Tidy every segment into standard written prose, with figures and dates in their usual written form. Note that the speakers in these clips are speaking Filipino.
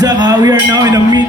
Gonzaga. We are now in the meet.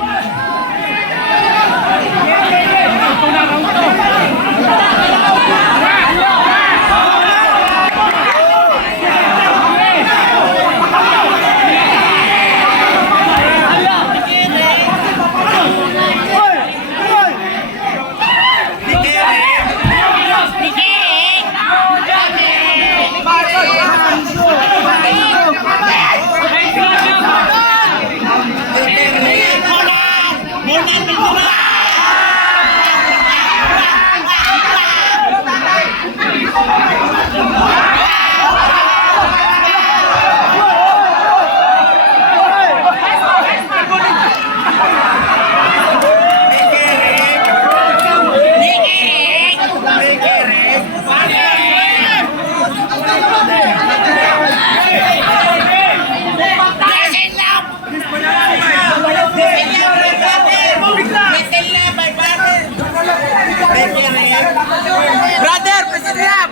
Brother, President Lab!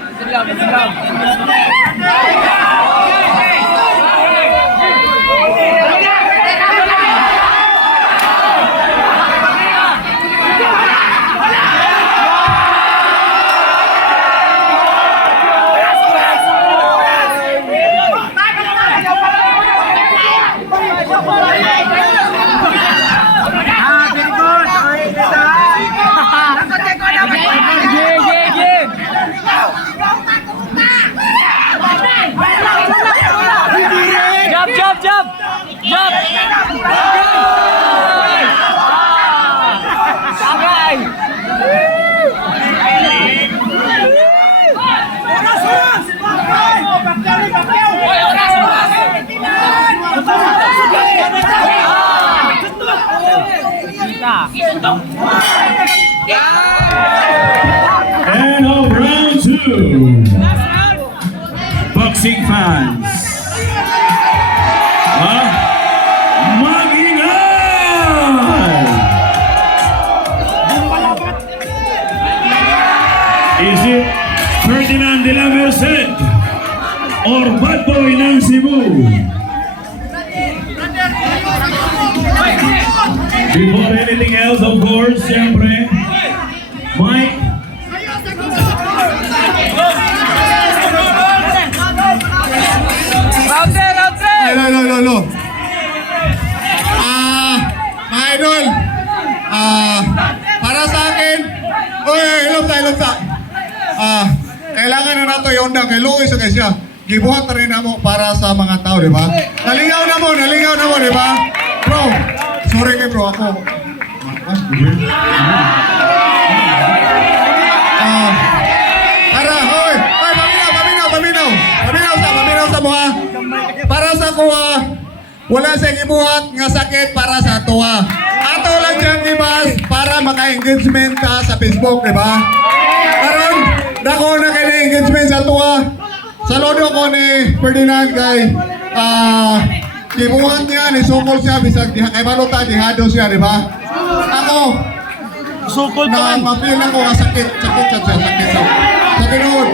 Jump! And on round 2. Boxing fans. Is it Ferdinand de la Merced or Bad Boy ng Cebu? Before anything else, of course, siyempre, Mike. No. Mga idol, para sa akin, ilog sa. Kailangan na nato yung undang kay Luis o kay siya. Gibuhat na rin mo para sa mga tao, di ba? Nalingaw na mo, di ba? Bro, sorry kay bro, ako. Paminaw sa mga. Para sa kuha, wala sa gibuhat nga sakit para sa tuwa. Ato lang dyan gibas para maka-engagement ka sa Facebook, di ba? Karon, dako na kayo na engagement sa tuwa. Saludo ko ni Ferdinand kay gibuhat niya, ni sukol siya, bisag kay Maluta, dihado siya, di ba? Ako, Sukol na mapil ako nga sakit sa tinuod.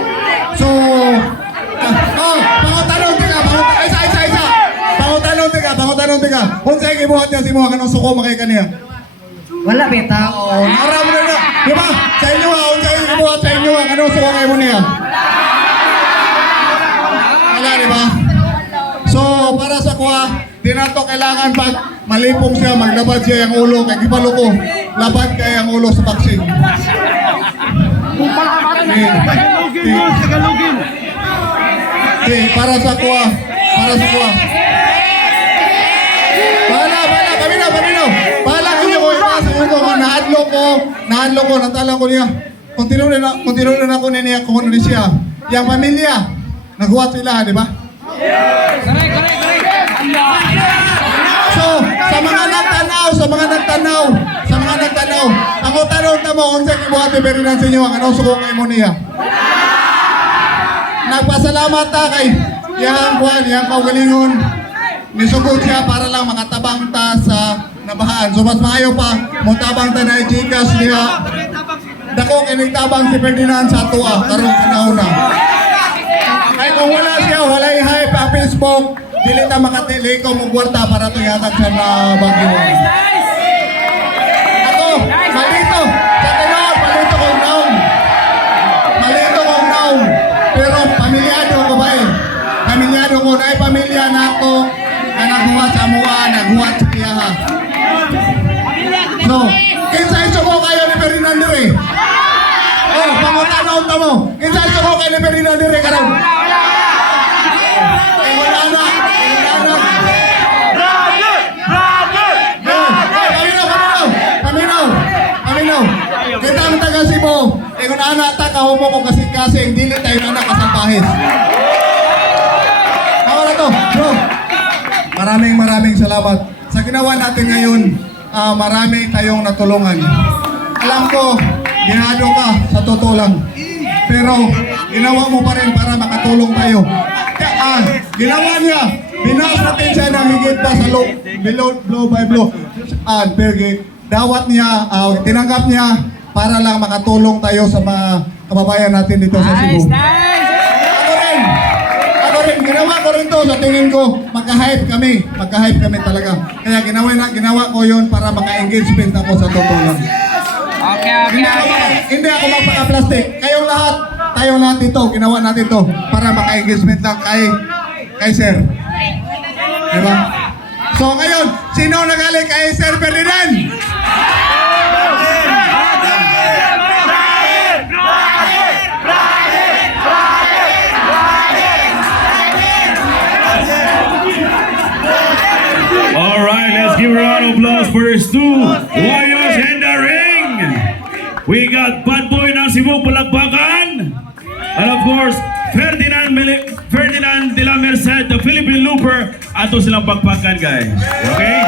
So, pangutanong tika. Kung sa'yo gibuhat niya si mga kanong suko makay kaniya. Wala beta. Marami na na. Di ba? Sa inyo kung sa'yo gibuhat sa inyo kanong suko kayo mo niya. Wala, di ba? So, para sa kuha, di na to kailangan pag malipong siya, maglabad siya yung ulo, kay gipalo ko, labad kaya yung ulo sa vaccine. Para sa kuha. Paminaw. Bahala kayo ko sa inyo ko, nahadlo ko, natalang ko niya. Continue na ako niya kung ano siya. Yung pamilya, naghuwat sila, di ba? So, sa mga nagtanaw, ako tanong na mo, kung saan ibuhat ni Ferdinand sa inyo, anong suko kayo mo niya? Nagpasalamat ta kay yang kaugalingon. Nisugod siya para lang makatabang ta sa nabahaan. So mas maayo pa, mutabang ta na i-Gcash niya. Dako kinigtabang si Ferdinand sa tuwa, karong kanauna. Ay kung wala siya, walay hype ang Facebook, dili ta makatili ko mong kwarta para tuyatag sa na Bagyo. Ako, malito. Sa tinuod, malito kong naong. Malito kong naong. Pero pamilyado ko ba eh? Pamilyado ko na pamilya na ako na naghuwat sa mua, naghuwat sa piyaha. So, kinsay suko kayo ni Ferdinando eh? Oh, pangutanaon ta mo. Kinsay suko kayo ni Ferdinando eh karon? Wala na. Paminaw. Kita ang taga Cebu. Kung anak ta kahumo ko kasi dili tayo na nakasapahis. Ako na to, bro. Maraming salamat. Sa ginawa natin ngayon, marami tayong natulungan. Alam ko, ginado ka sa totoo lang. Pero ginawa mo pa rin para makatulong tayo. Ginawa niya, binawas natin siya na higit pa sa blow by blow. Pero dawat niya, tinanggap niya para lang makatulong tayo sa mga kababayan natin dito sa Cebu. Ako rin, ginawa ko rin to sa tingin ko, magka-hype kami talaga. Kaya ginawa ko yun para maka-engagement ako sa totoo lang. Hindi ako magpaka-plastic. Kayong lahat, tayong lahat dito, ginawa natin to para maka-engagement lang kay Sir. Diba? So ngayon, sino nagaling kay Sir Ferdinand? Alright, let's give a round of applause for these two warriors in the ring. We got Bad Boy ng Cebu, Palakpakan. And of course, Ferdinand de la Merced, the Philippine Looper. Ato silang pagpakan, guys. Okay?